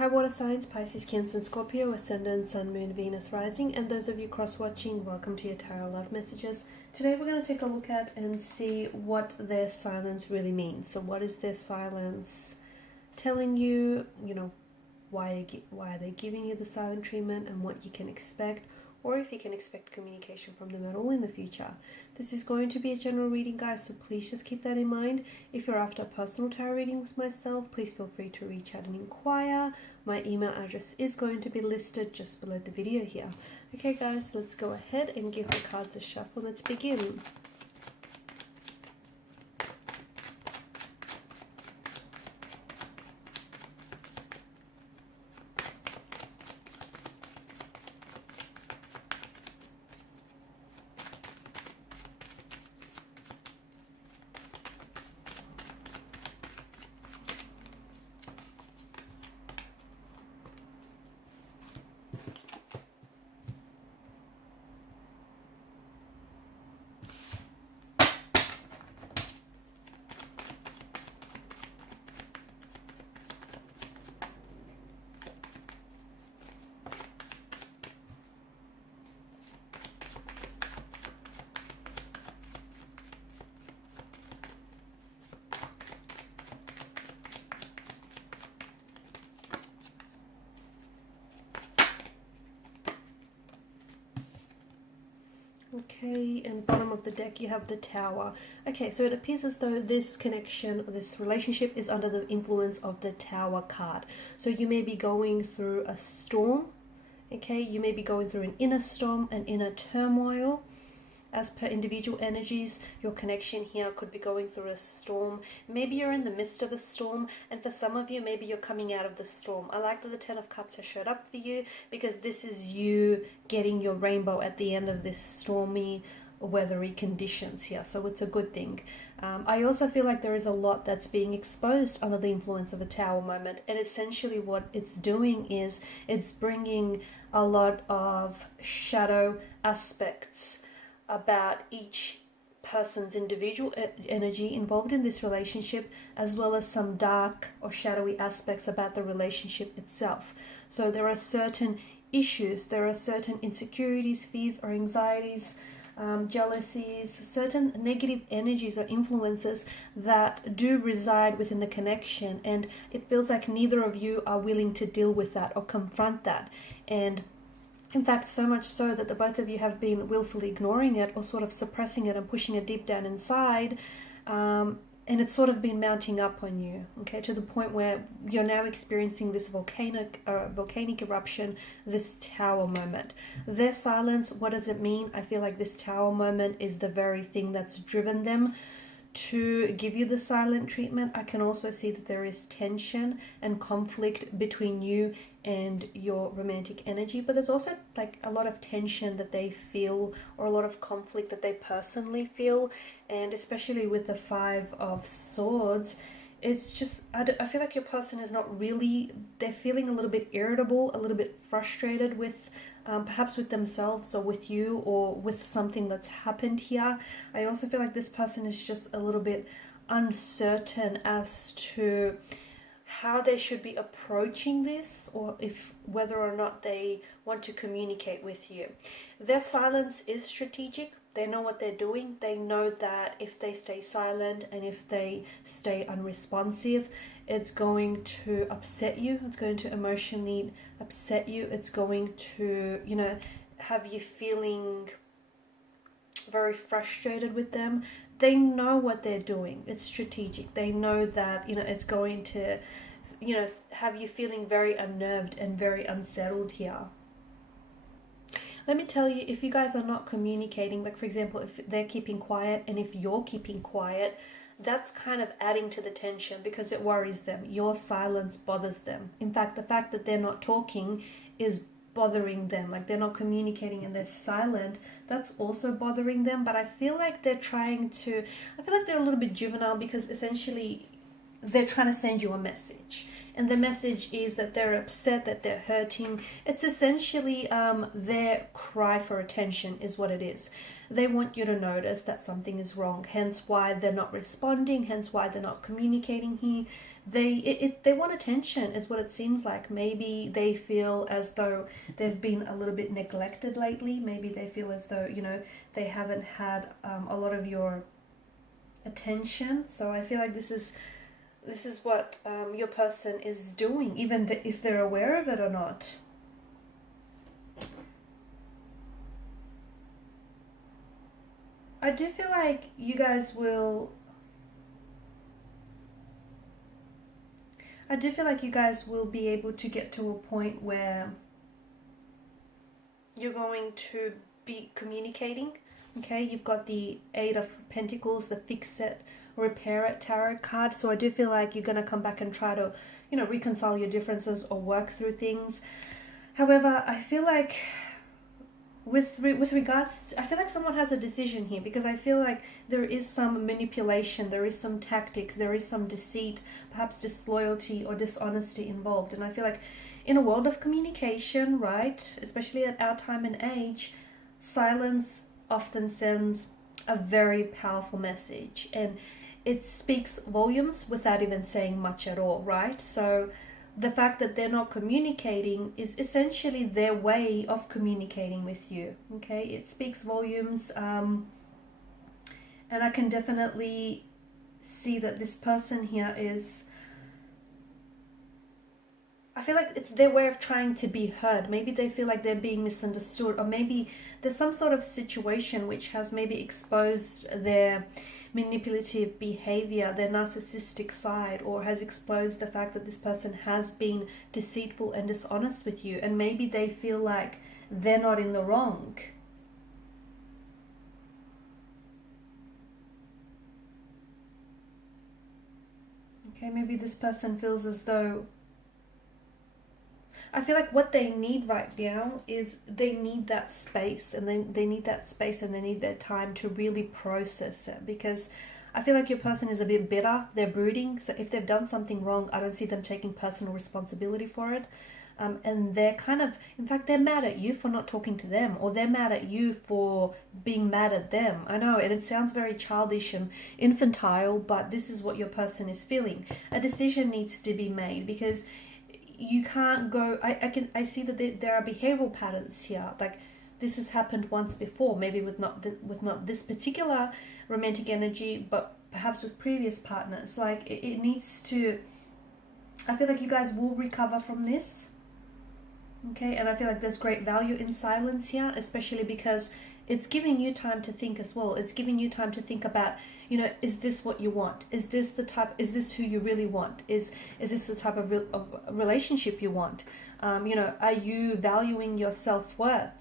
Hi water signs, Pisces, Cancer and Scorpio, Ascendant, Sun, Moon, Venus, Rising, and those of you cross-watching, welcome to your Tarot Love Messages. Today we're going to take a look at and see what their silence really means. So what is their silence telling you, why are they giving you the silent treatment and what you can expect, or if you can expect communication from them at all in the future. This is going to be a general reading, guys, so please just keep that in mind. If you're after a personal tarot reading with myself, please feel free to reach out and inquire. My email address is going to be listed just below the video here. Okay guys, let's go ahead and give the cards a shuffle. Let's begin. Okay, and bottom of the deck you have the Tower. Okay, so it appears as though this connection, this relationship is under the influence of the Tower card. So you may be going through a storm, okay? You may be going through an inner storm, an inner turmoil. As per individual energies, your connection here could be going through a storm. Maybe you're in the midst of a storm, and for some of you, maybe you're coming out of the storm. I like that the Ten of Cups has showed up for you, because this is you getting your rainbow at the end of this stormy, weathery conditions here. So it's a good thing. I also feel like there is a lot that's being exposed under the influence of a Tower moment. And essentially what it's doing is it's bringing a lot of shadow aspects about each person's individual energy involved in this relationship, as well as some dark or shadowy aspects about the relationship itself. So there are certain issues, there are certain insecurities, fears or anxieties, jealousies, certain negative energies or influences that do reside within the connection, and it feels like neither of you are willing to deal with that or confront that. And in fact, so much so that the both of you have been willfully ignoring it or sort of suppressing it and pushing it deep down inside. And it's sort of been mounting up on you, okay, to the point where you're now experiencing this volcanic eruption, this Tower moment. Their silence, what does it mean? I feel like this Tower moment is the very thing that's driven them to give you the silent treatment. I can also see that there is tension and conflict between you and your romantic energy, but there's also like a lot of tension that they feel, or a lot of conflict that they personally feel. And especially with the Five of Swords, it's just, I feel like your person is not really, they're feeling a little bit irritable, a little bit frustrated with perhaps with themselves or with you or with something that's happened here. I also feel like this person is just a little bit uncertain as to how they should be approaching this, or if whether or not they want to communicate with you. Their silence is strategic. They know what they're doing. They know that if they stay silent and if they stay unresponsive, it's going to upset you. It's going to emotionally upset you. It's going to, have you feeling very frustrated with them. They know what they're doing. It's strategic. They know that, it's going to, have you feeling very unnerved and very unsettled here. Let me tell you, if you guys are not communicating, like for example, if they're keeping quiet and if you're keeping quiet, that's kind of adding to the tension because it worries them. Your silence bothers them. In fact, the fact that they're not talking is bothering them. Like they're not communicating and they're silent, that's also bothering them. But I feel like they're a little bit juvenile, because essentially they're trying to send you a message. And the message is that they're upset, that they're hurting. It's essentially their cry for attention is what it is. They want you to notice that something is wrong, hence why they're not responding, hence why they're not communicating here. they want attention is what it seems like. Maybe they feel as though they've been a little bit neglected lately. Maybe they feel as though, you know, they haven't had a lot of your attention. So I feel like this is what your person is doing, even if they're aware of it or not. I do feel like you guys will be able to get to a point where you're going to be communicating. Okay, you've got the Eight of Pentacles, the Fix It, Repair It tarot card. So I do feel like you're going to come back and try to, you know, reconcile your differences or work through things. However, I feel like with regards to, I feel like someone has a decision here, because I feel like there is some manipulation, there is some tactics, there is some deceit, perhaps disloyalty or dishonesty involved. And I feel like in a world of communication, right, especially at our time and age, silence often sends a very powerful message, and it speaks volumes without even saying much at all, right? So the fact that they're not communicating is essentially their way of communicating with you. Okay, it speaks volumes, and I can definitely see that this person here is, I feel like it's their way of trying to be heard. Maybe they feel like they're being misunderstood, or maybe there's some sort of situation which has maybe exposed their manipulative behavior, their narcissistic side, or has exposed the fact that this person has been deceitful and dishonest with you, and maybe they feel like they're not in the wrong. Okay, maybe this person feels as though, I feel like what they need right now is they need that space, and they need that space, and they need their time to really process it, because I feel like your person is a bit bitter, they're brooding. So if they've done something wrong, I don't see them taking personal responsibility for it. And they're kind of, in fact, they're mad at you for not talking to them, or they're mad at you for being mad at them. I know, and it sounds very childish and infantile, but this is what your person is feeling. A decision needs to be made, because you can't go, I see that there are behavioral patterns here. Like, this has happened once before, maybe with not this particular romantic energy, but perhaps with previous partners. Like, it needs to, I feel like you guys will recover from this. Okay, and I feel like there's great value in silence here, especially because it's giving you time to think as well. It's giving you time to think about, you know, is this what you want? Is this the type, is this who you really want? Is this the type of relationship you want? You know, are you valuing your self-worth?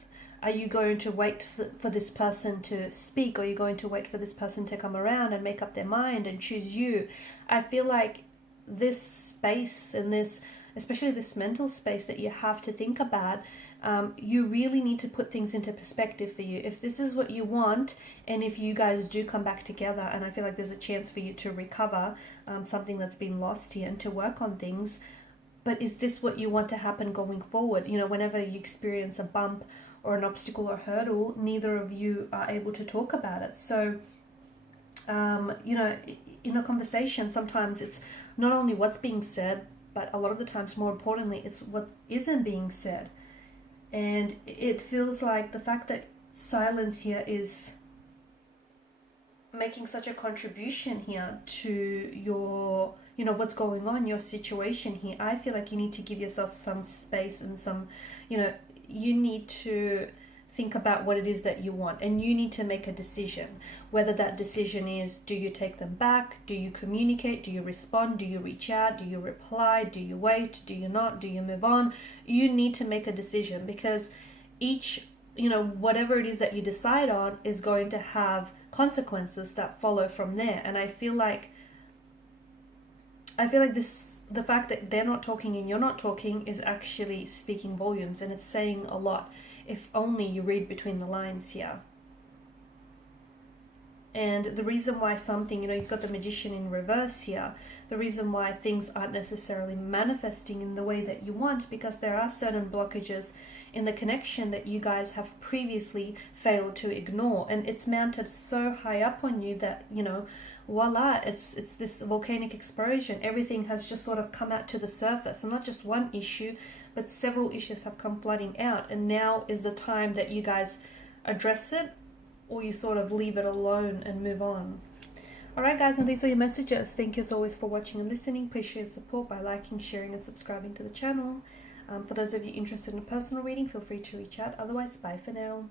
Are you going to wait for this person to speak? Or are you going to wait for this person to come around and make up their mind and choose you? I feel like this space and this, especially this mental space that you have to think about, you really need to put things into perspective for you. If this is what you want, and if you guys do come back together, and I feel like there's a chance for you to recover something that's been lost here and to work on things, but is this what you want to happen going forward? You know, whenever you experience a bump or an obstacle or hurdle, neither of you are able to talk about it. So, you know, in a conversation, sometimes it's not only what's being said, but a lot of the times, more importantly, it's what isn't being said. And it feels like the fact that silence here is making such a contribution here to your, you know, what's going on, your situation here. I feel like you need to give yourself some space and some, you know, you need to think about what it is that you want, and you need to make a decision. Whether that decision is, do you take them back? Do you communicate? Do you respond? Do you reach out? Do you reply? Do you wait? Do you not? Do you move on? You need to make a decision, because each, you know, whatever it is that you decide on is going to have consequences that follow from there. And I feel like this, the fact that they're not talking and you're not talking, is actually speaking volumes, and it's saying a lot. If only you read between the lines here. And the reason why something, you've got the Magician in reverse here, the reason why things aren't necessarily manifesting in the way that you want, because there are certain blockages in the connection that you guys have previously failed to ignore. And it's mounted so high up on you that, voila, it's this volcanic explosion. Everything has just sort of come out to the surface. And not just one issue, but several issues have come flooding out. And now is the time that you guys address it, or you sort of leave it alone and move on. Alright guys, and these are your messages. Thank you as always for watching and listening. Please show your support by liking, sharing and subscribing to the channel. For those of you interested in a personal reading, feel free to reach out. Otherwise, bye for now.